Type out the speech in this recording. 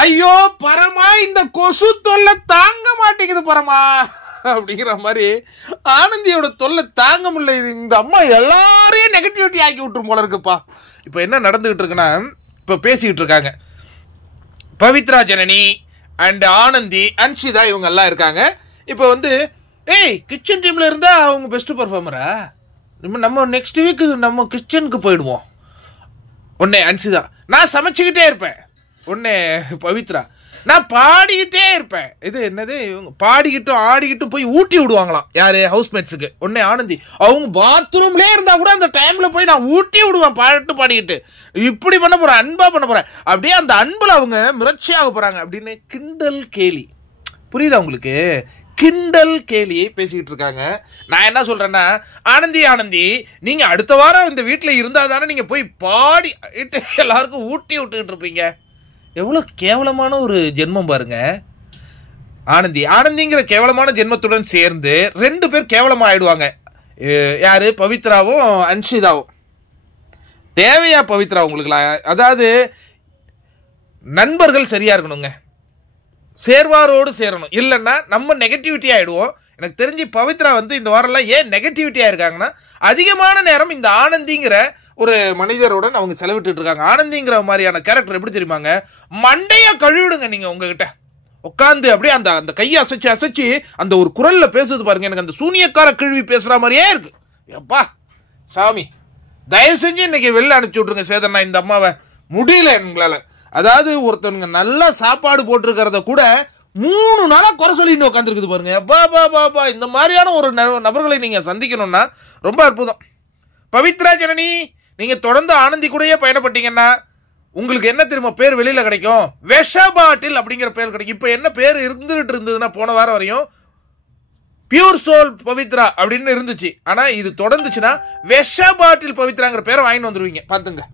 ஐயோ பரமா இந்த கொசு தொல்லை தாங்க மாட்டேங்குது பரமா அப்படிங்கிற மாதிரி ஆனந்தியோட தொல்லை தாங்க முடியல. இது இந்த அம்மா எல்லாரையும் நெகட்டிவிட்டி ஆக்கி விட்டுரும் போல இருக்குப்பா. இப்போ என்ன நடந்துகிட்டு இருக்குன்னா, இப்போ பேசிக்கிட்டு இருக்காங்க பவித்ரா ஜனனி அண்ட் ஆனந்தி அன்ஷிதா இவங்க எல்லாம் இருக்காங்க. இப்போ வந்து ஏய் கிச்சன் டீம்ல இருந்தா அவங்க பெஸ்ட் பர்ஃபார்மரா, நம்ம நெக்ஸ்ட் வீக்கு நம்ம கிச்சனுக்கு போயிடுவோம். உடனே அன்ஷிதா நான் சமைச்சுக்கிட்டே இருப்பேன். உடனே பவித்ரா நான் பாடிக்கிட்டே இருப்பேன். இது என்னது இவங்க பாடிக்கிட்டும் ஆடிக்கிட்டும் போய் ஊட்டி விடுவாங்களாம் யாரு ஹவுஸ்மேட்ஸுக்கு. உடனே ஆனந்தி அவங்க பாத்ரூம்லேயே இருந்தா கூட அந்த டைம்ல போய் நான் ஊட்டி விடுவேன் பாட்டு பாடிக்கிட்டு. இப்படி பண்ண போறேன், அன்பா பண்ண போறேன், அப்படியே அந்த அன்புல அவங்க மிரட்சியாக போறாங்க அப்படின்னு கிண்டல் கேலி. புரியுதா உங்களுக்கு? கிண்டல் கேலியை பேசிக்கிட்டு இருக்காங்க. நான் என்ன சொல்றேன்னா, ஆனந்தி நீங்க அடுத்த வாரம் இந்த வீட்டில் இருந்தா தானே நீங்க போய் பாடி எல்லாருக்கும் ஊட்டி விட்டுக்கிட்டு இருப்பீங்க. எவ்வளோ கேவலமான ஒரு ஜென்மம் பாருங்க. ஆனந்திங்கிற கேவலமான ஜென்மத்துடன் சேர்ந்து 2 பேர் கேவலமாக ஆயிடுவாங்க. யாரு? பவித்ராவும் அன்ஷிதாவும். தேவையா பவித்ரா உங்களுக்குலாம்? அதாவது நண்பர்கள் சரியா இருக்கணுங்க, சேர்வாரோடு சேரணும், இல்லைன்னா நம்ம நெகட்டிவிட்டி ஆகிடுவோம். எனக்கு தெரிஞ்சு பவித்ரா வந்து இந்த வாரம்லாம் ஏன் நெகட்டிவிட்டியாக இருக்காங்கன்னா, அதிகமான நேரம் இந்த ஆனந்திங்கிற ஒரு மனிதருடன் அவங்க செலவிட்டு இருக்காங்க. ஆனந்திங்கிற மாதிரியான கேரக்டர் எப்படி தெரியுமாங்க, மண்டையை கழுவிடுங்க நீங்கள் உங்ககிட்ட உட்காந்து அப்படியே அந்த அந்த கையை அசைச்சு அந்த ஒரு குரல்ல பேசுறது பாருங்க, எனக்கு அந்த சூனியக்கார கிழவி பேசுற மாதிரியே இருக்கு. எப்பா சாமி தயவு செஞ்சு இன்னைக்கு வெளில அனுப்பிச்சு விட்ருங்க சேதனா இந்த அம்மாவை. முடியல எங்களால். அதாவது ஒருத்தவங்க நல்லா சாப்பாடு போட்டிருக்கிறத கூட 3 நாளா குறை சொல்லிட்டு உட்காந்துருக்குது பாருங்க. பாபா இந்த மாதிரியான ஒரு நபர்களை நீங்க சந்திக்கணும்னா ரொம்ப அற்புதம். பவித்ரா ஜனனி நீங்க தொடர்ந்து ஆனந்தி கூடயே பயணப்பட்டீங்கன்னா உங்களுக்கு என்ன தெரியுமா பேர் வெளியில கிடைக்கும்? விஷ பாட்டில் அப்படிங்கிற பேர் கிடைக்கும். இப்ப என்ன பேர் இருந்துகிட்டு இருந்ததுன்னா, போன வாரம் வரையும் பியூர் சோல் பவித்ரா அப்படின்னு இருந்துச்சு. ஆனா இது தொடர்ந்துச்சுன்னா விஷ பாட்டில் பவித்ராங்கிற பேரை வாங்கிட்டு வந்துருவீங்க பாத்துங்க.